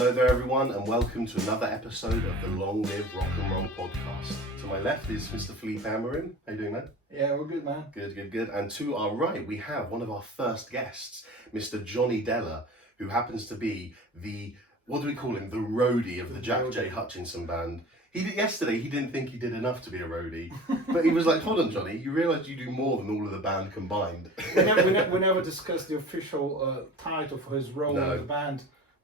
Hello there everyone and welcome to another episode of the Long Live Rock and Roll podcast. To my left is Mr. Philippe Amarin. How you doing, man? Yeah, we're good, man. Good. And to our right we have one of our first guests, Mr. Johnny Della, who happens to be the, what do we call him, the roadie of the Jack J. Hutchinson band. Yesterday he didn't think he did enough to be a roadie, but he was like, hold on Johnny, you realise you do more than all of the band combined. we never discussed the official title for his role in the band.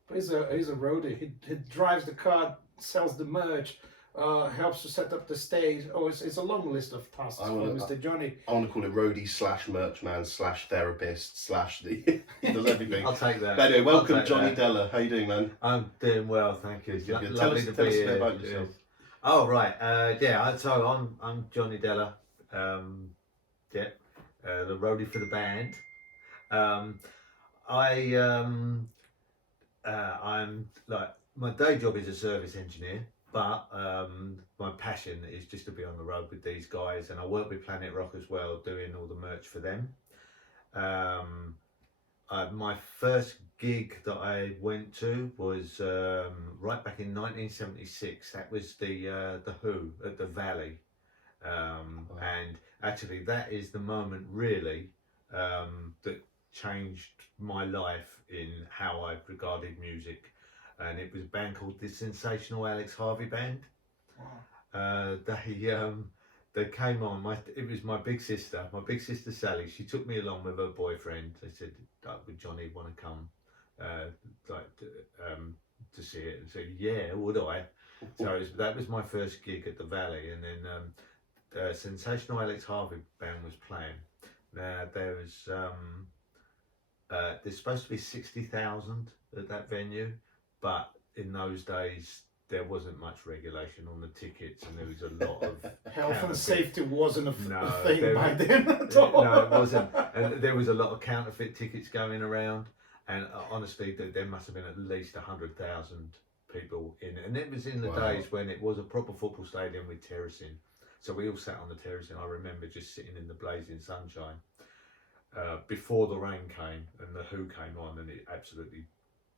But he's a roadie. He drives the car, sells the merch, helps to set up the stage. Oh, it's a long list of tasks for Mr. Johnny. I want to call it roadie / merchman / therapist / he does everything. I'll take that. But anyway, welcome Johnny Della. How you doing, man? I'm doing well, thank you. Tell us Lovely a to be bit here. about yourself. Oh right, so I'm Johnny Della. The roadie for the band. I'm like, my day job is a service engineer, but my passion is just to be on the road with these guys, and I work with Planet Rock as well, doing all the merch for them. My first gig that I went to was right back in 1976. That was the Who at the Valley, and actually that is the moment really that changed my life in how I regarded music. And it was a band called the Sensational Alex Harvey Band. Wow. They came on. It was my big sister Sally. She took me along with her boyfriend. They said, "Would Johnny want to come, to see it?" And said, "Yeah, would I?" So that was my first gig at the Valley, and then Sensational Alex Harvey Band was playing. Now there's supposed to be 60,000 at that venue, but in those days there wasn't much regulation on the tickets, and there was a lot of health and safety wasn't a thing there, back then at all. No, it wasn't, and there was a lot of counterfeit tickets going around, and honestly there must have been at least 100,000 people in, and it was in the days when it was a proper football stadium with terracing, so we all sat on the terracing. I remember just sitting in the blazing sunshine before the rain came and the Who came on, and it absolutely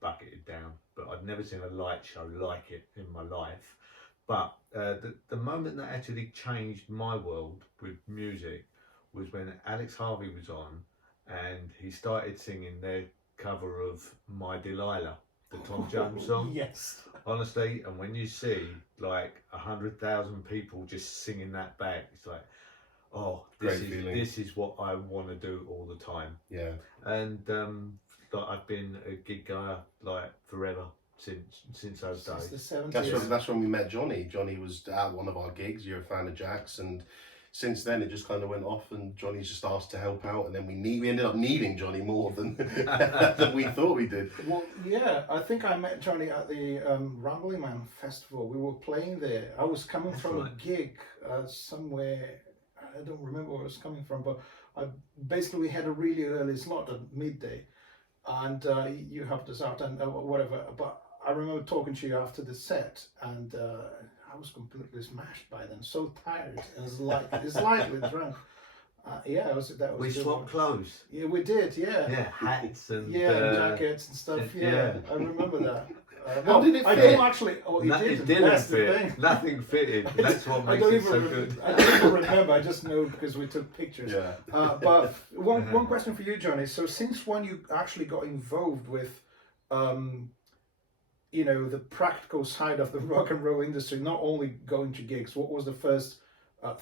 bucketed down. But I'd never seen a light show like it in my life. But the moment that actually changed my world with music was when Alex Harvey was on, and he started singing their cover of My Delilah, the Tom Jones song. Yes. Honestly, and when you see like 100,000 people just singing that back, it's like, oh, this is what I want to do all the time. Yeah. And I've been a gig guy like forever since those days. Since the 70s. That's when we met Johnny. Johnny was at one of our gigs. You're a fan of Jack's, and since then it just kind of went off, and Johnny's just asked to help out, and then we ended up needing Johnny more than than we thought we did. Well, yeah, I think I met Johnny at the Rambling Man Festival. We were playing there. I was coming from a gig somewhere. I don't remember where I was coming from, but basically we had a really early slot at midday, and you helped us out and whatever. But I remember talking to you after the set, and I was completely smashed by then, so tired and slightly drunk. We swapped clothes. Yeah, we did. Yeah. Yeah, hats and jackets and stuff. Yeah, I remember that. How did it fit? I don't actually. Oh, it didn't fit. Nothing fitted. That's what makes it so good. I don't even remember. I just know because we took pictures. Yeah. But one question for you, Johnny. So since when you actually got involved with, the practical side of the rock and roll industry, not only going to gigs, what was the first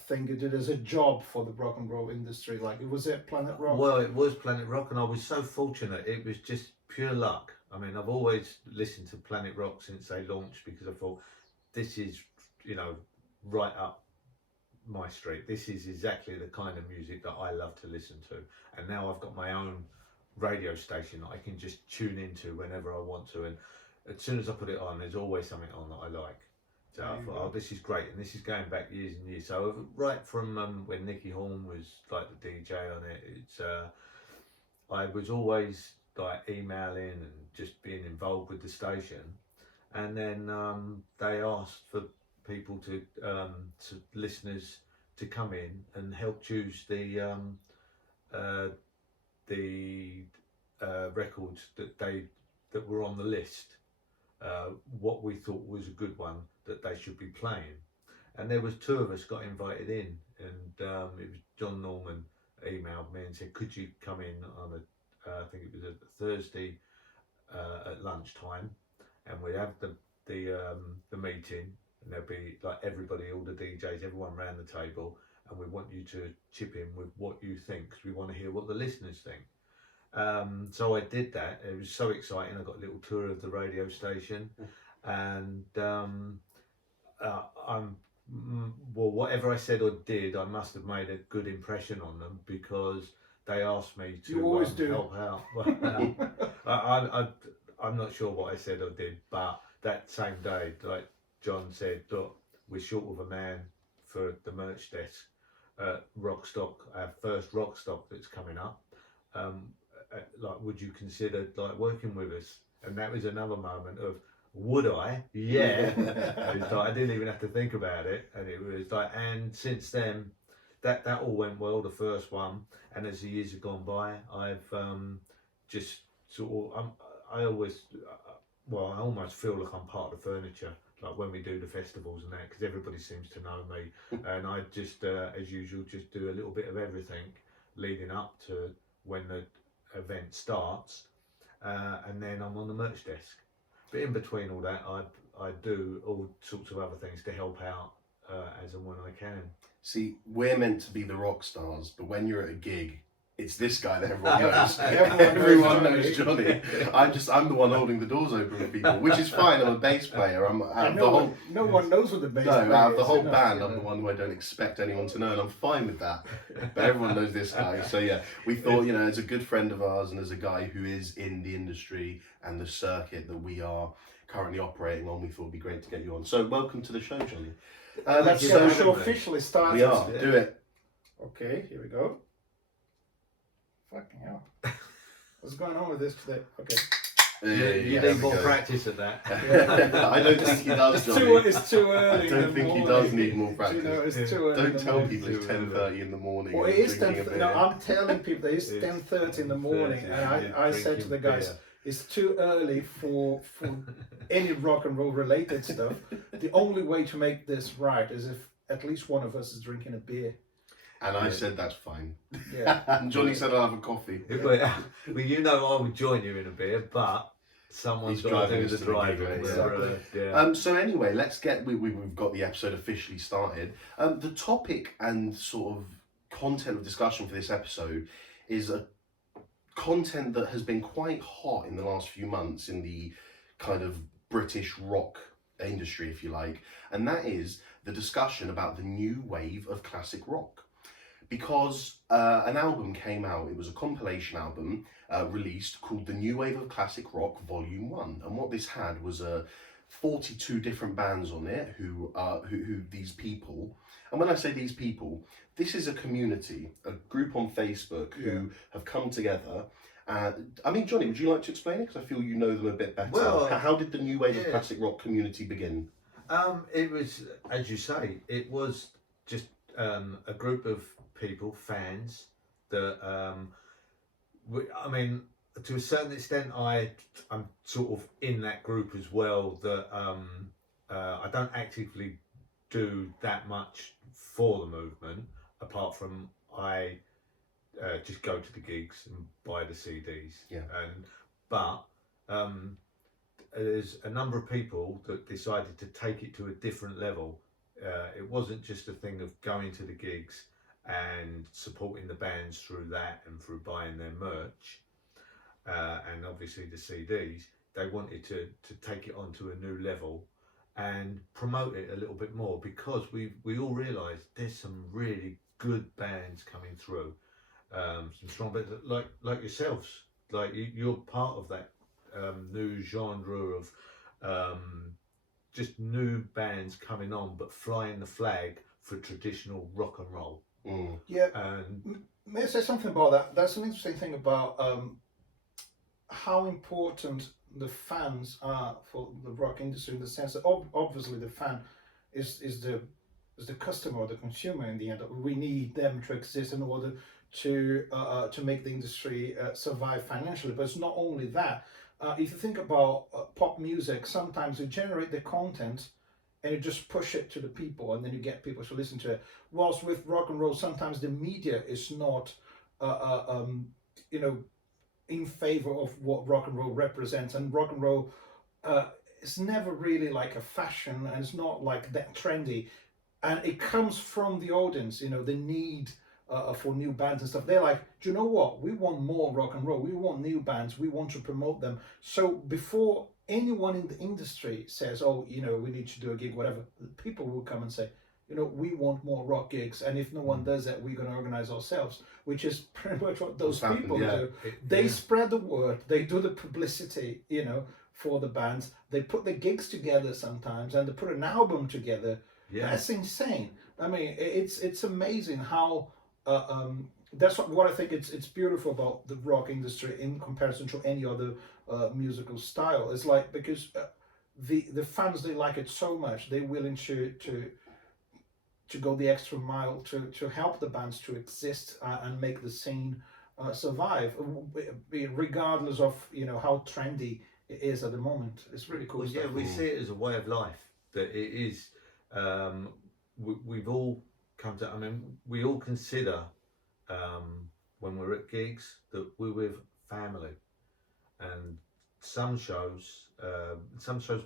thing you did as a job for the rock and roll industry? Like, was it Planet Rock? Well, it was Planet Rock, and I was so fortunate. It was just pure luck. I mean, I've always listened to Planet Rock since they launched, because I thought this is, right up my street. This is exactly the kind of music that I love to listen to. And now I've got my own radio station that I can just tune into whenever I want to. And as soon as I put it on, there's always something on that I like. So I thought, oh, this is great. And this is going back years and years. So right from when Nicky Horn was like the DJ on it, it's I was always like emailing and just being involved with the station. And then they asked for people to listeners to come in and help choose the records that were on the list. what we thought was a good one that they should be playing. And there was two of us got invited in, and it was John Norman emailed me and said, could you come in on I think it was a Thursday at lunchtime, and we'd have the meeting, and there'd be like everybody, all the DJs, everyone round the table, and we want you to chip in with what you think, because we want to hear what the listeners think. So I did that. It was so exciting. I got a little tour of the radio station, and whatever I said or did, I must have made a good impression on them, because they asked me to help out. I'm not sure what I said or did, but that same day, like John said, look, we're short of a man for the merch desk at Rockstock, our first Rockstock that's coming up. Like, would you consider like working with us? And that was another moment of, would I? Yeah. It's like, I didn't even have to think about it, and it was like, and since then, that all went well, the first one. And as the years have gone by, I've just sort of, I almost feel like I'm part of the furniture, like when we do the festivals and that, because everybody seems to know me, and I just, as usual, just do a little bit of everything leading up to when the event starts, and then I'm on the merch desk. But in between all that, I do all sorts of other things to help out as and when I can. See, we're meant to be the rock stars, but when you're at a gig, it's this guy that everyone knows. Everyone knows Johnny. I'm the one holding the doors open for people, which is fine. I'm a bass player. No one knows what the bass player is. Out of the whole band, I'm the one who I don't expect anyone to know, and I'm fine with that. But everyone knows this guy. So yeah, we thought, as a good friend of ours and as a guy who is in the industry and the circuit that we are currently operating on, we thought it'd be great to get you on. So welcome to the show, Johnny. Let's get the show officially started. We are. Do it. Okay, here we go. Fucking hell. What's going on with this today? Okay. You need more practice at that. I don't think he does, Johnny. It's too early. I don't think he does need more practice. It's too early. Don't tell people it's 10:30 in the morning. Well, it is 10:30. No, I'm telling people it's 10:30 in the morning, and I said to the guys, it's too early for any rock and roll related stuff. The only way to make this right is if at least one of us is drinking a beer. And I said that's fine. Yeah. And Johnny said I'll have a coffee. Well, I would join you in a beer, but someone's got to do the driving. So anyway, let's get. We've got the episode officially started. The topic and sort of content of discussion for this episode is a content that has been quite hot in the last few months in the kind of British rock industry, if you like, and that is the discussion about the new wave of classic rock. Because an album came out, it was a compilation album released called The New Wave of Classic Rock Volume 1. And what this had was 42 different bands on it who these people, and when I say these people, this is a community, a group on Facebook who have come together. I mean, Johnny, would you like to explain it? Because I feel you know them a bit better. Well, how did the New Wave of Classic Rock community begin? It was, as you say, it was just a group of people, fans, that I mean, to a certain extent, I'm sort of in that group as well. That I don't actively do that much for the movement, apart from I just go to the gigs and buy the CDs. Yeah. But there's a number of people that decided to take it to a different level. It wasn't just a thing of going to the gigs and supporting the bands through that and through buying their merch and obviously the CDs. They wanted to take it on to a new level and promote it a little bit more, because we all realised there's some really good bands coming through, some strong bands like yourselves, like you're part of that new genre of just new bands coming on but flying the flag for traditional rock and roll. Yeah. May I say something about that? That's an interesting thing about how important the fans are for the rock industry, in the sense that obviously the fan is the customer or the consumer in the end. We need them to exist in order to make the industry survive financially. But it's not only that. If you think about pop music, sometimes you generate the content and you just push it to the people, and then you get people to listen to it. Whilst with rock and roll, sometimes the media is not, uh, uh, um, you know, in favor of what rock and roll represents, and rock and roll it's never really like a fashion, and it's not like that trendy, and it comes from the audience, the need for new bands and stuff. They're like, do you know what, we want more rock and roll, we want new bands, we want to promote them. So before anyone in the industry says, oh, we need to do a gig, whatever, people will come and say, we want more rock gigs, and if no one does that, we're going to organize ourselves, which is pretty much what those people do. They spread the word, they do the publicity, for the bands. They put the gigs together sometimes, and they put an album together. That's insane. I mean, it's amazing how that's what I think it's beautiful about the rock industry in comparison to any other musical style. It's like, because the fans, they like it so much, they're willing to go the extra mile to help the bands to exist and make the scene survive, regardless of how trendy it is at the moment. It's really cool. Well, stuff. yeah, we see it as a way of life. That it is. We've all come to. I mean, we all consider when we're at gigs that we're with family, and some shows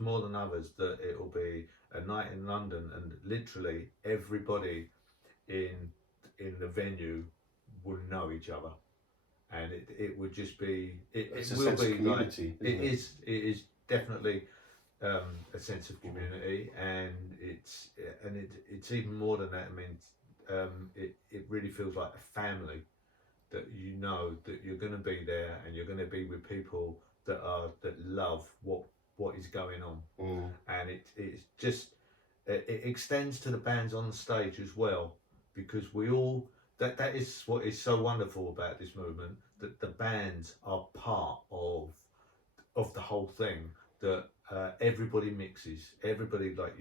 more than others, that it'll be a night in London, and literally everybody in the venue will know each other, and it would just be it will be community, like it is definitely a sense of community, and it's even more than that. I mean, it really feels like a family, that that you're going to be there, and you're going to be with people that love what is going on, and it's just it extends to the bands on the stage as well, because we all that is what is so wonderful about this movement, that the bands are part of the whole thing, that everybody mixes, everybody, like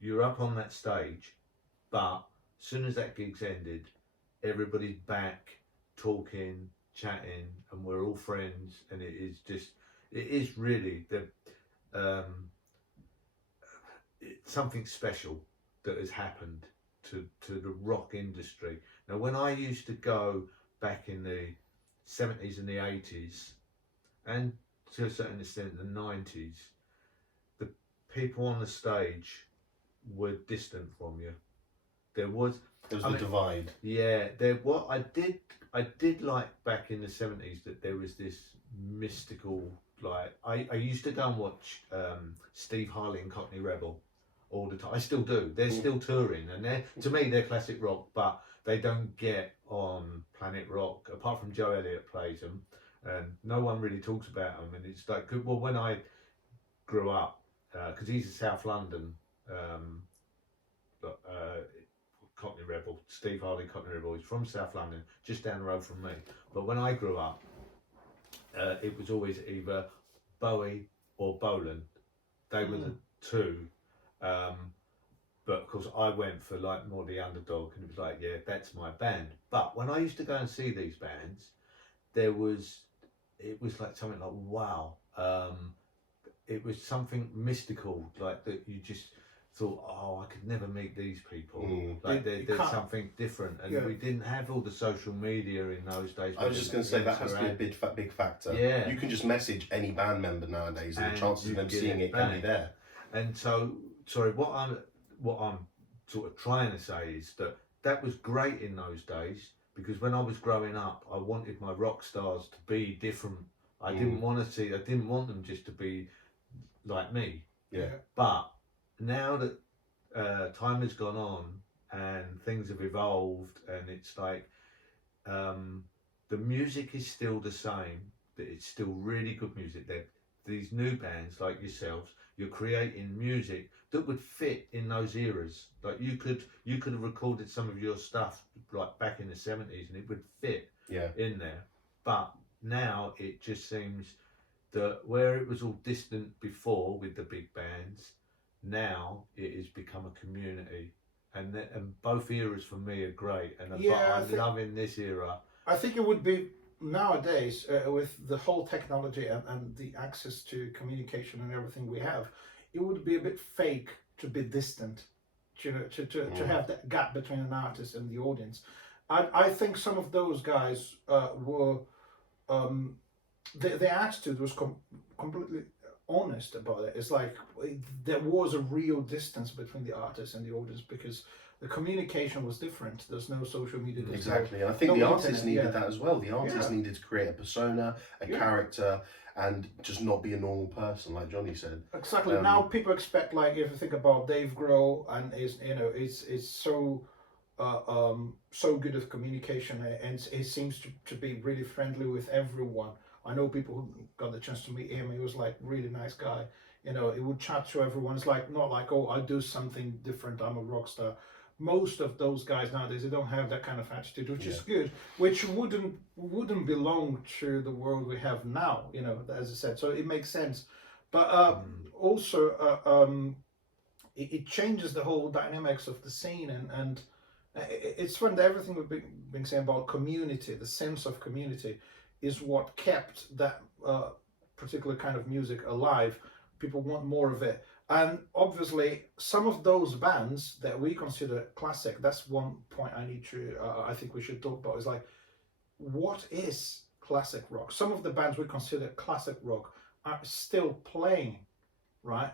you're up on that stage, but as soon as that gig's ended, everybody's back talking, chatting, and we're all friends, and it is really it's something special that has happened to the rock industry. Now, when I used to go back in the 70s and the 80s, and to a certain extent the 90s, the people on the stage were distant from you. There was the divide. Yeah, what I did like back in the 70s, that there was this mystical, like I used to go and watch Steve Harley and Cockney Rebel all the time. I still do. They're still touring, and to me they're classic rock, but they don't get on Planet Rock, apart from Joe Elliott plays them, and no one really talks about them. And it's like, well, when I grew up, because he's a South London Cockney Rebel, Steve Harley Cockney Rebel, he's from South London, just down the road from me. But when I grew up, it was always either Bowie or Bolan. They were the two. But of course I went for like more the underdog, and it was like, yeah, that's my band. But when I used to go and see these bands, it was like something like, wow. It was something mystical, like that you just thought, oh, I could never meet these people. Like there's something different, and we didn't have all the social media in those days. I was just going to say that has to be a big factor. Yeah, you can just message any band member nowadays, and the chances of them seeing it can be there. And so, sorry, what I'm sort of trying to say is that was great in those days, because when I was growing up, I wanted my rock stars to be different. I didn't want them just to be like me. Yeah. But now that time has gone on and things have evolved, and it's like the music is still the same, that it's still really good music. That these new bands like yourselves, you're creating music that would fit in those eras. Like you could have recorded some of your stuff like back in the 70s, and it would fit in there. But now it just seems that where it was all distant before with the big bands, now it has become a community, and both eras for me are great. And but I'm loving this era. I think it would be nowadays, with the whole technology and the access to communication and everything we have, it would be a bit fake to be distant, to have that gap between an artist and the audience. I think some of those guys were, their attitude was completely honest about it. It's like there was a real distance between the artist and the audience because the communication was different. There's no social media. Exactly, and I think no the artist internet, needed that as well. The artist Yeah. needed to create a persona, a character, and just not be a normal person, like Johnny said. Exactly. Now people expect, like, if you think about Dave Grohl, and is so so good at communication, and he seems to be really friendly with everyone. I know people who got the chance to meet him. He was like really nice guy. He would chat to everyone. It's like not like, oh, I do something different, I'm a rock star. Most of those guys nowadays, they don't have that kind of attitude, which is good, which wouldn't belong to the world we have now, as I said. So it makes sense. But also it changes the whole dynamics of the scene, and it's when everything we've been saying about community, the sense of community, is what kept that particular kind of music alive. People want more of it. And obviously, some of those bands that we consider classic, that's one point I think we should talk about, is like, what is classic rock? Some of the bands we consider classic rock are still playing, right?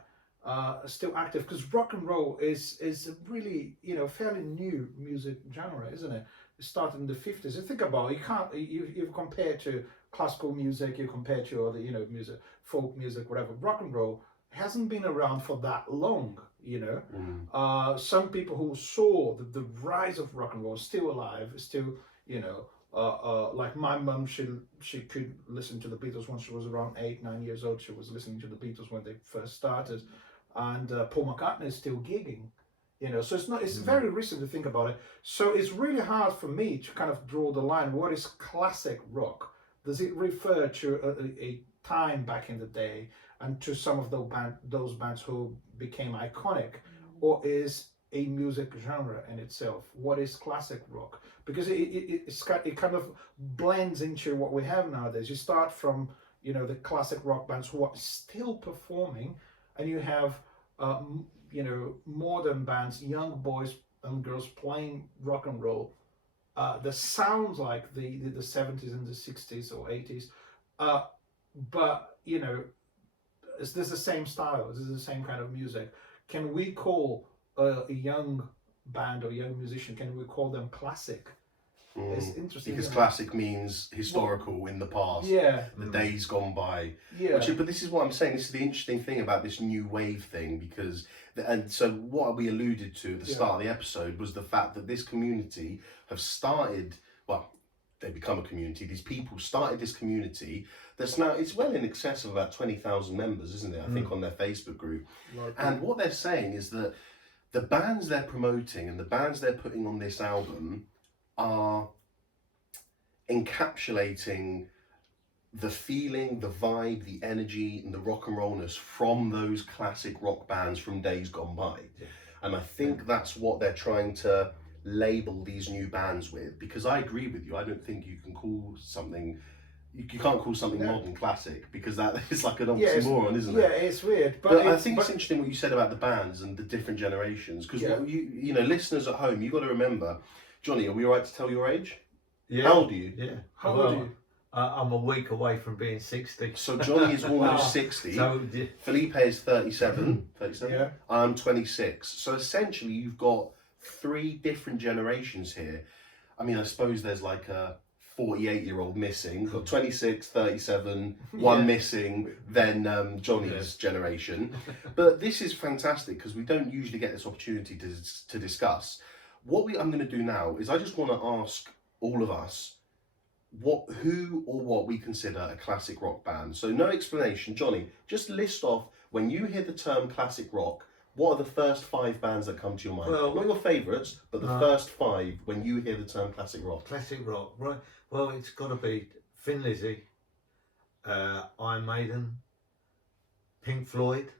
Still active, because rock and roll is a really, fairly new music genre, isn't it? It started in the 50s. You think about it, you compare to classical music, you compare to other, music, folk music, whatever. Rock and roll hasn't been around for that long, Some people who saw the rise of rock and roll still alive, still, like my mum, she could listen to the Beatles when she was around 8-9 years old. She was listening to the Beatles when they first started, and Paul McCartney is still gigging, So it's very recent to think about it. So it's really hard for me to kind of draw the line. What is classic rock? Does it refer to a time back in the day and to some of those bands who became iconic, or is a music genre in itself? What is classic rock? Because it kind of blends into what we have nowadays. You start from the classic rock bands who are still performing, and you have modern bands, young boys and girls playing rock and roll that sounds like the 70s and the 60s or 80s, but is this the same style? Is this the same kind of music? Can we call a young band or young musician, can we call them classic? It's interesting. Because classic means historical, in the past. Yeah. The days gone by. Yeah. But this is what I'm saying. This is the interesting thing about this new wave thing, because, and so what we alluded to at the start of the episode was the fact that this community have started, well, they become a community. These people started this community that's now, it's well in excess of about 20,000 members, isn't it? I think on their Facebook group. And what they're saying is that the bands they're promoting and the bands they're putting on this album are encapsulating the feeling, the vibe, the energy, and the rock and rollness from those classic rock bands from days gone by. Yeah. And I think that's what they're trying to label these new bands with, because I agree with you. I don't think you can call something, you can't call something modern classic, because that is like an oxymoron, isn't it? Yeah, it's weird. But I think it's interesting what you said about the bands and the different generations, because you know, listeners at home, you've got to remember, Johnny, are we all right to tell your age? Yeah. How old are you? Yeah. How old are you? I'm a week away from being 60. So Johnny is almost 60. So, Felipe is 37. 37? Yeah. I'm 26. So essentially you've got 3 different generations here. I mean, I suppose there's like a 48-year-old missing. Got 26, 37, one missing, then Johnny's generation. But this is fantastic, because we don't usually get this opportunity to discuss. What I'm going to do now is I just want to ask all of us who or what we consider a classic rock band. So no explanation. Johnny, just list off, when you hear the term classic rock, what are the first 5 bands that come to your mind? Well, not your favourites, but the first 5 when you hear the term classic rock. Classic rock, right? Well, it's got to be Thin Lizzy, Iron Maiden, Pink Floyd,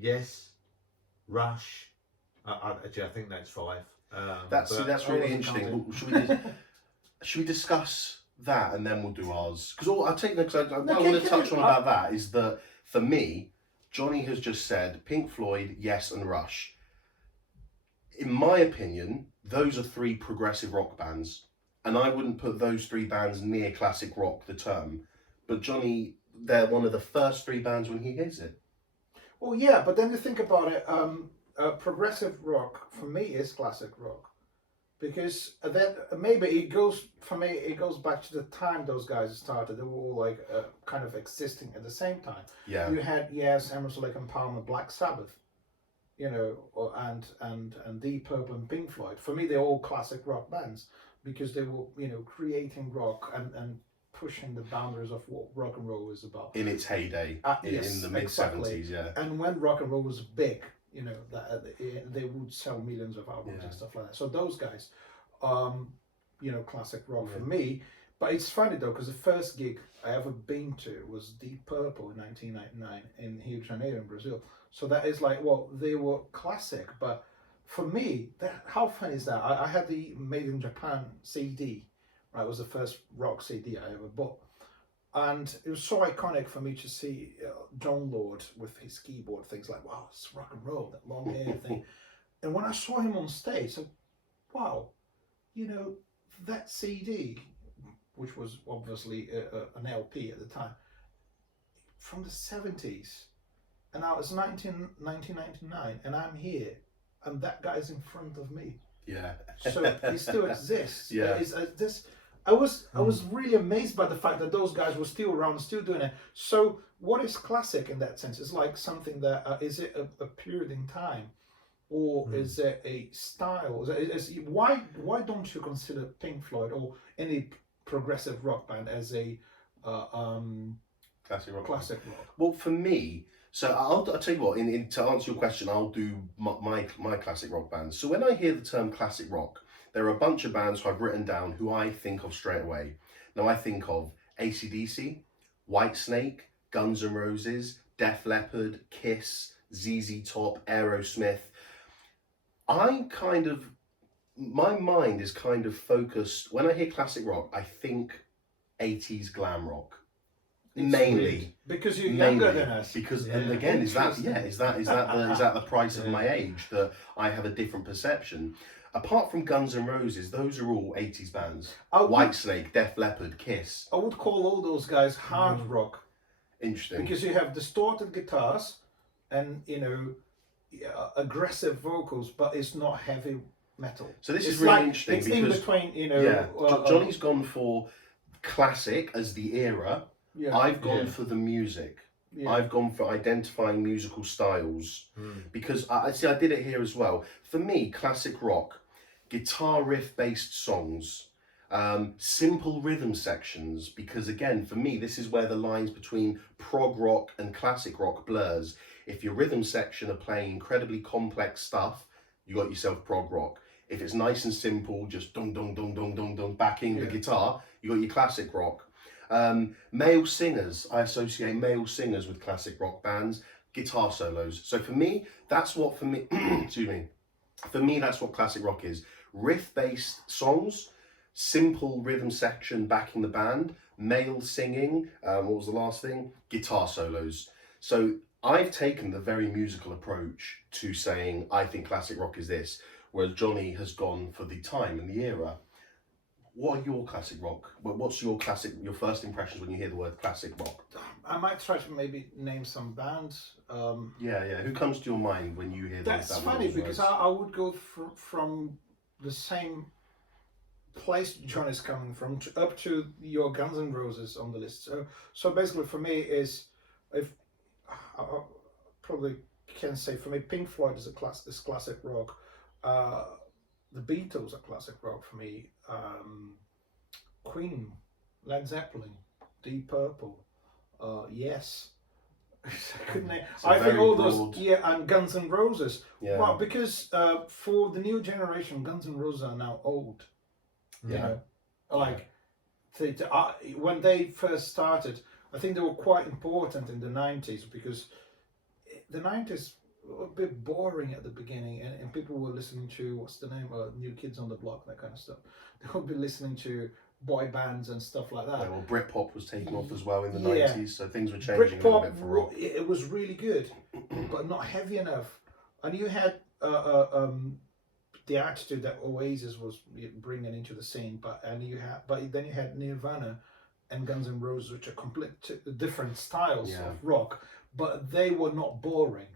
Yes, Rush. Actually, I think that's 5. That's really interesting. Should we discuss that, and then we'll do ours. Because I'll take that. Because what I No, want to can touch you- on about that is that for me, Johnny has just said Pink Floyd, Yes, and Rush. In my opinion, those are three progressive rock bands, and I wouldn't put those three bands near classic rock, the term. But Johnny, they're one of the first three bands when he hears it. Well, yeah, but then you think about it. Progressive rock for me is classic rock, because that maybe it goes for me. It goes back to the time those guys started. They were all like kind of existing at the same time. Yeah. You had Emerson, Lake and Palmer, Black Sabbath, and Deep Purple and Pink Floyd. For me, they're all classic rock bands because they were creating rock and pushing the boundaries of what rock and roll is about. In its heyday, Yes, in the mid '70s, yeah. And when rock and roll was big, that they would sell millions of albums Yeah. and stuff like that. So those guys, classic rock for me. But it's funny though, because the first gig I ever been to was Deep Purple in 1999 in Rio de Janeiro in Brazil. So that is like, well, they were classic, but for me, how fun is that? I had the Made in Japan CD, right? It was the first rock CD I ever bought. And it was so iconic for me to see John Lord with his keyboard, things like, wow, it's rock and roll, that long hair thing. And when I saw him on stage, I said, wow, that CD, which was obviously an LP at the time, from the 70s, and now it's 1999, and I'm here, and that guy's in front of me. Yeah. So he still exists. Yeah. I was really amazed by the fact that those guys were still around, still doing it. So what is classic in that sense? It's like something that is it a period in time, or is it a style? Why don't you consider Pink Floyd or any progressive rock band as a Classic rock. classic rock? Well, for me, so I'll tell you what. To answer your question, I'll do my classic rock bands. So when I hear the term classic rock, there are a bunch of bands who I've written down who I think of straight away. Now I think of AC/DC, Whitesnake, Guns N' Roses, Def Leppard, Kiss, ZZ Top, Aerosmith. My mind is kind of focused. When I hear classic rock, I think 80s glam rock. It's Mainly. weird, because you're younger Mainly, than us. because Yeah. and again is that the price of Yeah. my age that I have a different perception. Apart from Guns N' Roses, those are all 80s bands. Whitesnake, Def Leppard, Kiss. I would call all those guys hard rock, Interesting. because you have distorted guitars and aggressive vocals, but it's not heavy metal. So this It's is really like, interesting it's because in between, yeah, Johnny's gone for classic as the era. yeah, I've gone Yeah. for the music. yeah. I've gone for identifying musical styles because I did it here as well. For me, classic rock, guitar riff based songs, simple rhythm sections, because again, for me, this is where the lines between prog rock and classic rock blurs. If your rhythm section are playing incredibly complex stuff, you got yourself prog rock. If it's nice and simple, just dong dong dong dong dong dong backing the guitar, you got your classic rock. Male singers, I associate male singers with classic rock bands, guitar solos. So for me, that's what excuse me, for me that's what classic rock is. Riff-based songs, simple rhythm section backing the band, male singing, what was the last thing? Guitar solos. So I've taken the very musical approach to saying I think classic rock is this, whereas Johnny has gone for the time and the era. What are your classic rock? What's your first impressions when you hear the word classic rock? I might try to maybe name some bands. Yeah. Who comes to your mind when you hear That's funny because I would go from the same place John is coming from up to your Guns N' Roses on the list. So basically for me is, if I probably can say for me, Pink Floyd is classic rock. The Beatles are classic rock for me. Queen, Led Zeppelin, Deep Purple, Yes. I think all those, and Guns N' Roses. Yeah. Well, because for the new generation, Guns N' Roses are now old. Yeah. Like when they first started, I think they were quite important in the 90s, because the 90s a bit boring at the beginning, and people were listening to what's the name, New Kids on the Block, that kind of stuff. They would be listening to boy bands and stuff like that. Yeah, well, Britpop was taking off as well in the Yeah. 90s, so things were changing a little bit for rock. It was really good, but not heavy enough. And you had the attitude that Oasis was bringing into the scene, but then you had Nirvana and Guns N' Roses, which are complete different styles of rock, but they were not boring.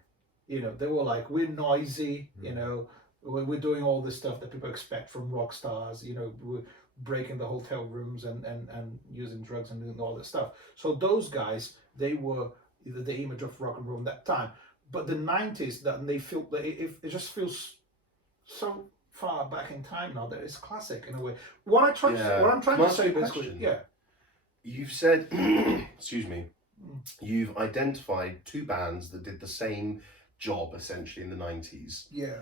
You know, they were like, we're noisy. You know, we're doing all this stuff that people expect from rock stars. You know, we're breaking the hotel rooms and using drugs and doing all this stuff. So those guys, they were the image of rock and roll in that time. But the 90s, that they feel that it just feels so far back in time now that it's classic in a way. What I'm trying to say basically, you've said, excuse me, you've identified two bands that did the same job essentially in the 90s. Yeah.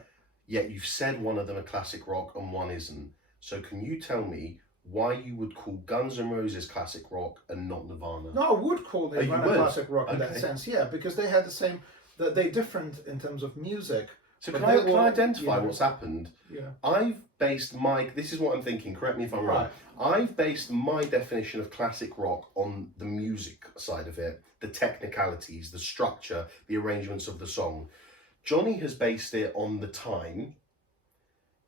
Yet you've said one of them a classic rock and one isn't. So can you tell me why you would call Guns N' Roses classic rock and not Nirvana? No, I would call Nirvana classic rock in that Okay. sense, yeah, because they had the same, they're different in terms of music. So but can I they were, identify what's happened? Yeah. I've based this is what I'm thinking, correct me if I'm wrong. I've based my definition of classic rock on the music side of it, the technicalities, the structure, the arrangements of the song. Johnny has based it on the time.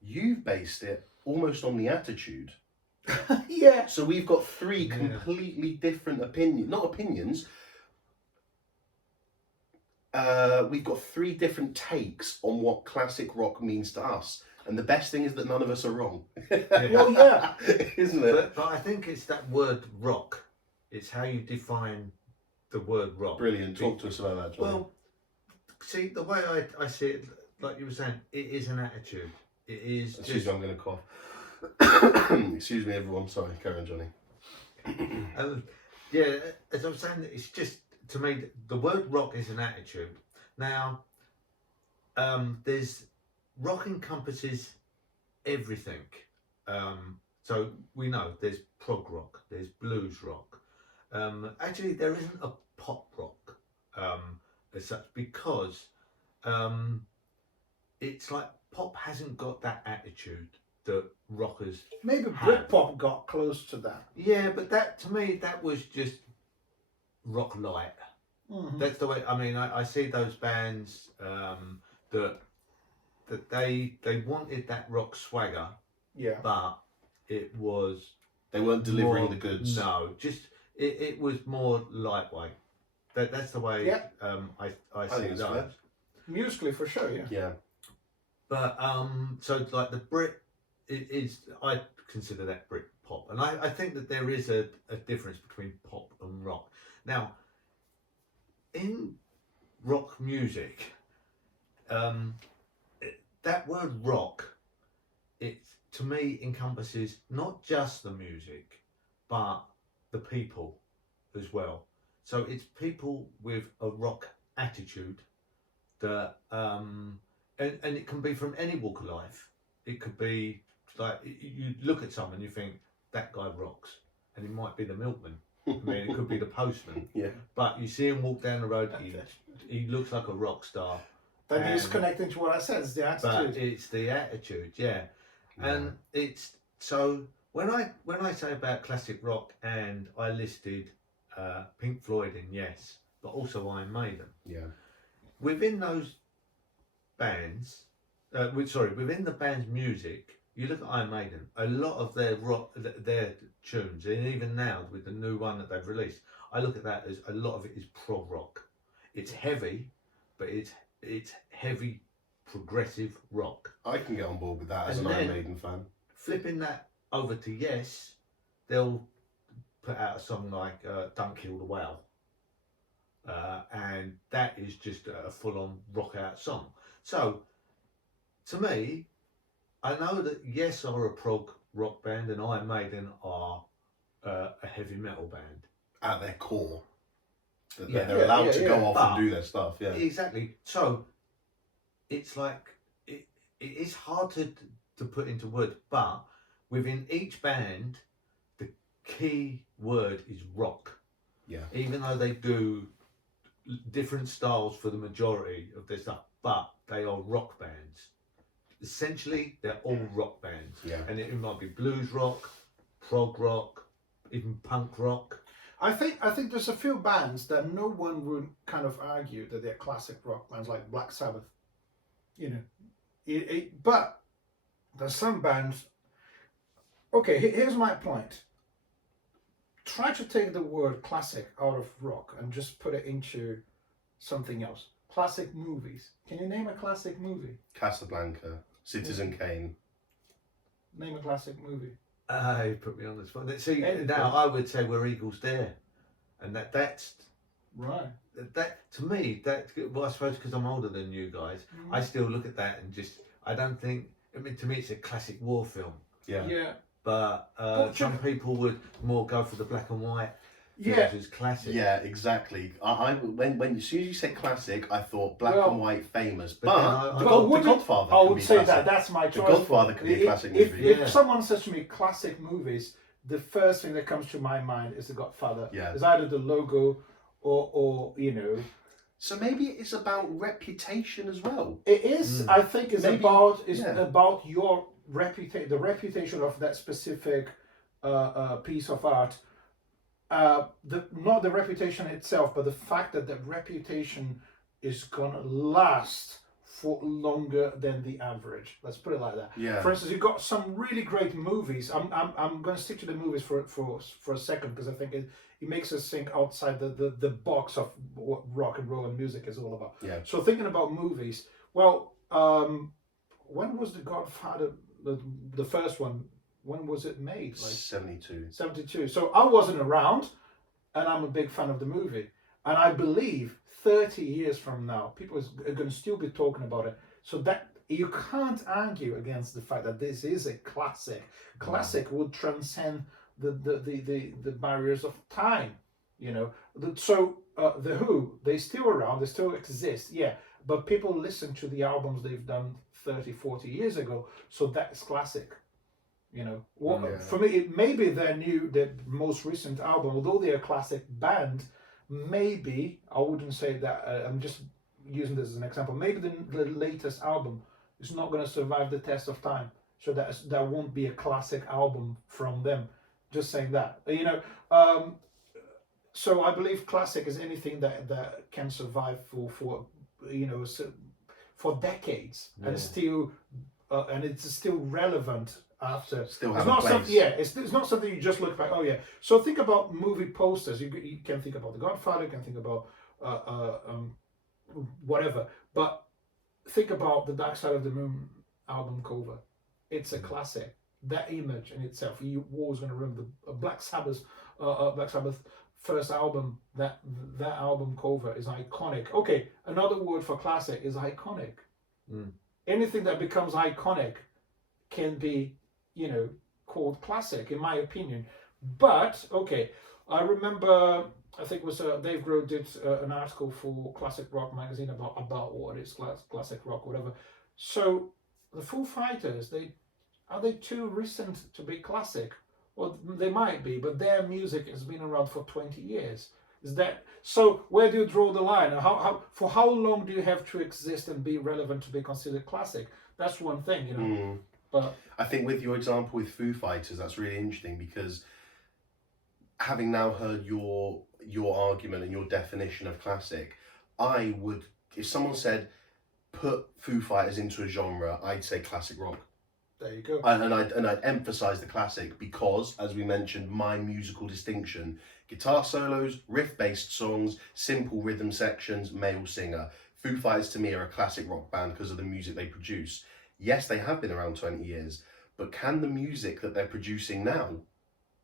You've based it almost on the attitude. Yeah. So we've got three completely different opinions. We've got three different takes on what classic rock means to us. And the best thing is that none of us are wrong. Well, yeah. Isn't it? But I think it's that word rock. It's how you define the word rock. Brilliant. Talk to us about that, Johnny. Well, see, the way I see it, like you were saying, it is an attitude. It is. Excuse me, I'm going to cough. Excuse me, everyone. Sorry, carry on, Johnny. Yeah, as I was saying, it's just, to me, the word rock is an attitude. Now, rock encompasses everything. So we know there's prog rock, there's blues rock. Actually, there isn't a pop rock as such, because it's like pop hasn't got that attitude that rockers Maybe have. Britpop got close to that. Yeah, but that, to me, that was just rock light. Mm-hmm. That's the way. I mean, I see those bands that they wanted that rock swagger, Yeah. but it was They weren't delivering more, the goods. No, just it was more lightweight. That's the way. Yeah. I see think it's those. fair. Musically, for sure, yeah. Yeah. But so like the Brit is, I consider that Brit pop, and I think that there is a difference between pop and rock. Now, in rock music, that word rock, it to me encompasses not just the music, but the people as well. So it's people with a rock attitude that and it can be from any walk of life. It could be like you look at someone, you think that guy rocks, and it might be the milkman. I mean, it could be the postman. Yeah. But you see him walk down the road, he looks like a rock star. Then he's connecting to what I said, it's the attitude. But it's the attitude, yeah. And it's so when I say about classic rock, and I listed Pink Floyd in yes, but also Iron Maiden. Yeah. Within those bands, within the band's music, you look at Iron Maiden, a lot of their rock, their tunes, and even now with the new one that they've released, I look at that as a lot of it is prog rock. It's heavy, but it's heavy progressive rock. I can get on board with that as And an Iron then- Maiden fan. Flipping that over to yes, they'll put out a song like Don't Kill the Whale. And that is just a full-on rock out song. So, to me, I know that Yes are a prog rock band and Iron Maiden are a heavy metal band. At their core. That Yeah. they're allowed to go yeah. off But- and do their stuff, yeah. Exactly. So, it's like, it is hard to put into words, but within each band, the key word is rock. Yeah. Even though they do different styles for the majority of their stuff, but they are rock bands. Essentially, they're all rock bands. Yeah. And it might be blues rock, prog rock, even punk rock. I think there's a few bands that no one would kind of argue that they're classic rock bands, like Black Sabbath. You know, but there's some bands. Okay, here's my point. Try to take the word classic out of rock and just put it into something else. Classic movies. Can you name a classic movie? Casablanca, Citizen Kane. Name a classic movie. You put me on the spot. See, Anything. now I would say Where Eagles Dare. And that's Right. that to me, well, I suppose because I'm older than you guys, I still look at that and just, I don't think, I mean, to me it's a classic war film. Yeah. Yeah. But some people would more go for the black and white films as classic. Yeah, exactly. When as soon as you said classic, I thought black and white famous. But But, then The Godfather. I can would be say classic. that's my choice. The Godfather could be a classic movie. If someone says to me classic movies, the first thing that comes to my mind is The Godfather. Yeah. It's either the logo or you know. So maybe it's about reputation as well. It is. I think it's Maybe, about your reputation, the reputation of that specific piece of art. Not the reputation itself, but the fact that that reputation is gonna last for longer than the average. Let's put it like that. Yeah. For instance, you've got some really great movies. I'm going to stick to the movies for a second because I think it makes us think outside the box of what rock and roll and music is all about. Yeah. So thinking about movies, well, when was The Godfather, the first one? When was it made? Like 72. 72. So I wasn't around, and I'm a big fan of the movie. And I believe 30 years from now, people are going to still be talking about it. So that you can't argue against the fact that this is a classic. Classic would transcend the barriers of time. You know. So the Who, they still around, they still exist. Yeah, but people listen to the albums they've done 30, 40 years ago. So that's classic. You know, for me, maybe their most recent album, although they're a classic band, maybe I wouldn't say that. I'm just using this as an example. Maybe the latest album is not going to survive the test of time, so that won't be a classic album from them. Just saying that, you know. So I believe classic is anything that can survive for you know, for decades and still and it's still relevant. After Still it's have not a place. something, yeah, it's not something you just look back. Oh yeah, so think about movie posters. You can think about The Godfather. You can think about whatever. But think about the Dark Side of the Moon album cover. It's a classic. That image in itself, you always going to remember the Black Sabbath first album. That album cover is iconic. Okay, another word for classic is iconic. Anything that becomes iconic can be, you know, called classic, in my opinion. But okay, I remember, I think it was Dave Grohl did an article for Classic Rock magazine about what is classic rock, whatever. So the Foo Fighters, are they too recent to be classic? Well, they might be, but their music has been around for 20 years. Is that so? Where do you draw the line? For how long do you have to exist and be relevant to be considered classic? That's one thing, you know. But I think with your example with Foo Fighters, that's really interesting because having now heard your argument and your definition of classic, I would, if someone said put Foo Fighters into a genre, I'd say classic rock. there you go. And I'd emphasise the classic because, as we mentioned, my musical distinction: guitar solos, riff-based songs, simple rhythm sections, male singer. Foo Fighters to me are a classic rock band because of the music they produce. Yes, they have been around 20 years, but can the music that they're producing now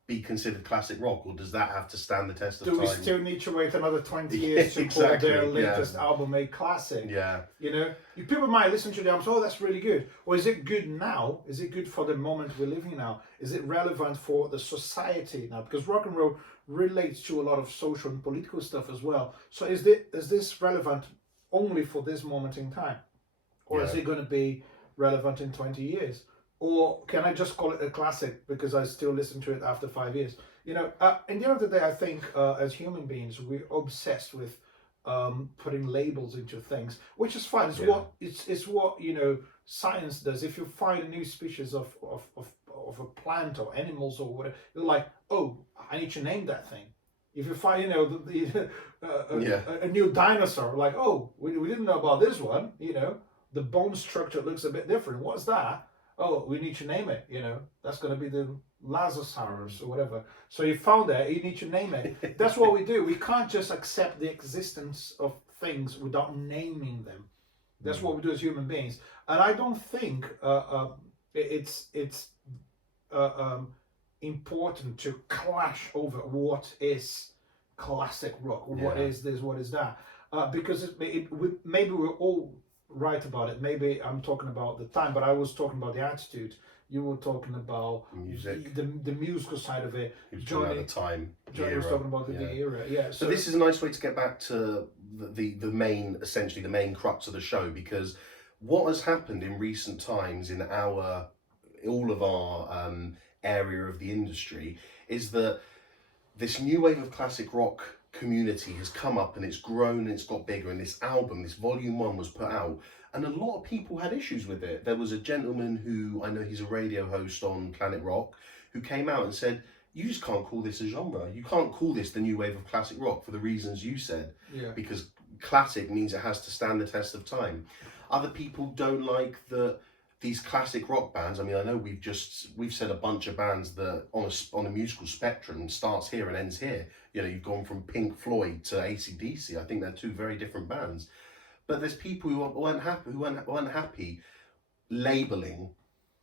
be considered classic rock, or does that have to stand the test of time? Do we still need to wait another 20 years to Exactly, call their latest album a classic? Yeah. You know, people might listen to the album, oh, that's really good. Or is it good now? Is it good for the moment we're living now? Is it relevant for the society now? Because rock and roll relates to a lot of social and political stuff as well. So is this relevant only for this moment in time? Or is it going to be relevant in 20 years? Or can I just call it a classic because I still listen to it after 5 years? You know, in the end of the day, I think as human beings, we're obsessed with putting labels into things, which is fine. It's Yeah. what it's what science does. If you find a new species of a plant or animals or whatever, you're like, oh, I need to name that thing. If you find a new dinosaur, like, oh, we didn't know about this one. The bone structure looks a bit different. What's that? Oh, we need to name it. That's going to be the Lazosaurus or whatever. So you found that, you need to name it. That's what we do. We can't just accept the existence of things without naming them. That's what we do as human beings. And I don't think it's important to clash over what is classic rock, what is this, what is that, because maybe we're all right about it. Maybe I'm talking about the time, but I was talking about the attitude. You were talking about music, the musical side of it. he was talking about the time. Johnny was talking about the era. Yeah. So this is a nice way to get back to the main, essentially the main crux of the show, because what has happened in recent times in all of our area of the industry is that this new wave of classic rock community has come up and it's grown and it's got bigger, and this album, this volume 1, was put out and a lot of people had issues with it. There was a gentleman who, I know he's a radio host on Planet Rock, who came out and said, you just can't call this a genre. You can't call this the new wave of classic rock for the reasons you said. Yeah. Because classic means it has to stand the test of time. Other people don't like these classic rock bands. I mean, I know we've said a bunch of bands that on a musical spectrum starts here and ends here. You've gone from Pink Floyd to AC/DC. I think they're two very different bands. But there's people who weren't happy labeling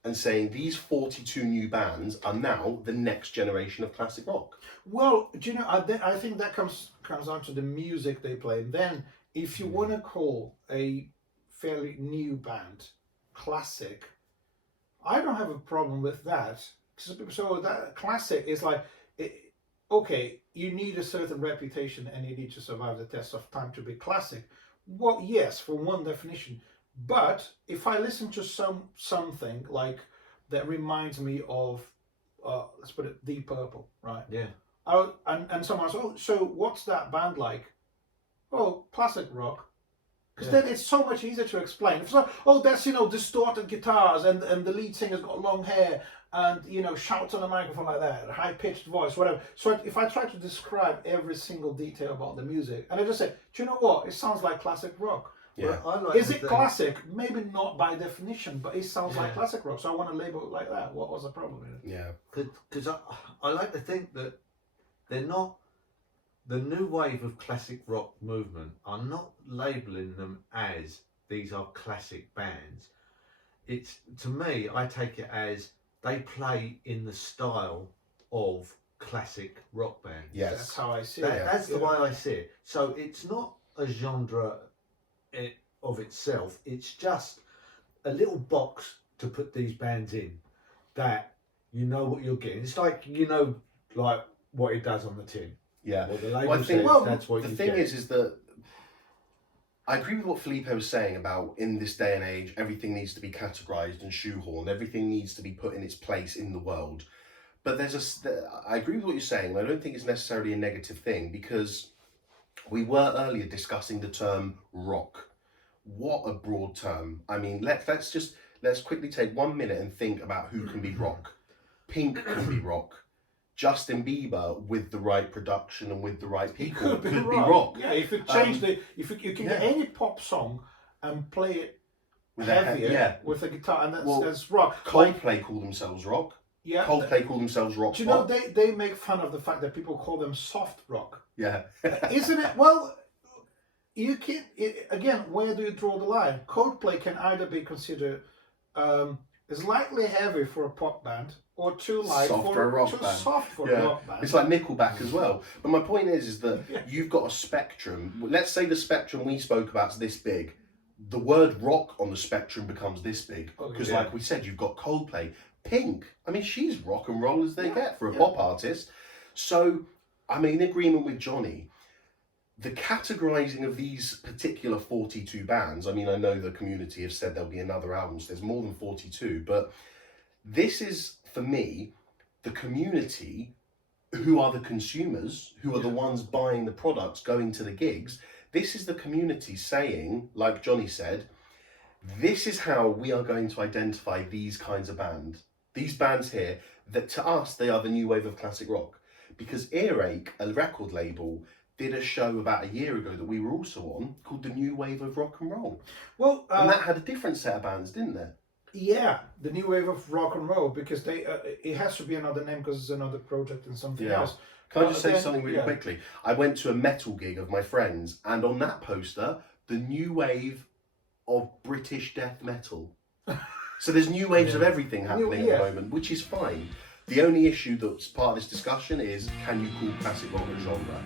and saying these 42 new bands are now the next generation of classic rock. Well, do you know, I think that comes down to the music they play. And then if you want to call a fairly new band classic, I don't have a problem with that. So that classic is like, okay, you need a certain reputation and you need to survive the test of time to be classic. Well, yes, for one definition. But if I listen to something like that reminds me of, let's put it, Deep Purple, right? Yeah. And someone says, oh, so what's that band like? Oh, classic rock. Because then it's so much easier to explain. So, that's, distorted guitars and the lead singer's got long hair and, shouts on a microphone like that, high-pitched voice, whatever. So if I try to describe every single detail about the music, and I just say, do you know what? It sounds like classic rock. Yeah. Well, Is it classic? Maybe not by definition, but it sounds like classic rock. So I want to label it like that. What was the problem with it? Yeah. Because I like to think that they're not, the new wave of classic rock movement are not labelling them as these are classic bands. It's, to me, I take it as they play in the style of classic rock bands. Yes. That's how I see it. That's the way I see it. So it's not a genre of itself. It's just a little box to put these bands in that you know what you're getting. It's like, like what it does on the tin. Yeah. Well, the label Well, I think says that's what the you thing get. is that I agree with what Felipe was saying about in this day and age, everything needs to be categorized and shoehorned. Everything needs to be put in its place in the world. But I agree with what you're saying. And I don't think it's necessarily a negative thing, because we were earlier discussing the term rock. What a broad term. I mean, let's quickly take 1 minute and think about who can be rock. Pink can be rock. Justin Bieber, with the right production and with the right people, could be rock. Yeah, if you change if you can get any pop song and play it With heavier with a guitar, and that's rock. Coldplay call themselves rock. Yeah. Coldplay call themselves rock. Do you know they make fun of the fact that people call them soft rock? Yeah. Isn't it? Well, you can again. Where do you draw the line? Coldplay can either be considered slightly heavy for a pop band, or too light for a rock band. Soft for a rock band. It's like Nickelback as well. But my point is that you've got a spectrum. Let's say the spectrum we spoke about is this big. The word rock on the spectrum becomes this big. Because like we said, you've got Coldplay. Pink, I mean, she's rock and roll as they get for a pop artist. So I'm in agreement with Johnny. The categorizing of these particular 42 bands, I mean, I know the community have said there'll be another album, so there's more than 42, but this is, for me, the community who are the consumers, who are the ones buying the products, going to the gigs. This is the community saying, like Johnny said, this is how we are going to identify these kinds of bands. These bands here, that to us, they are the new wave of classic rock. Because Earache, a record label, did a show about a year ago that we were also on called The New Wave of Rock and Roll. Well, And that had a different set of bands, didn't it? yeah, the new wave of rock and roll, because they it has to be another name because it's another project and something else. Can I just say Then- something really quickly? I went to a metal gig of my friends, and on that poster, the new wave of British death metal. So there's new waves of everything happening at the moment, which is fine. The only issue that's part of this discussion is, can you call classic rock a genre?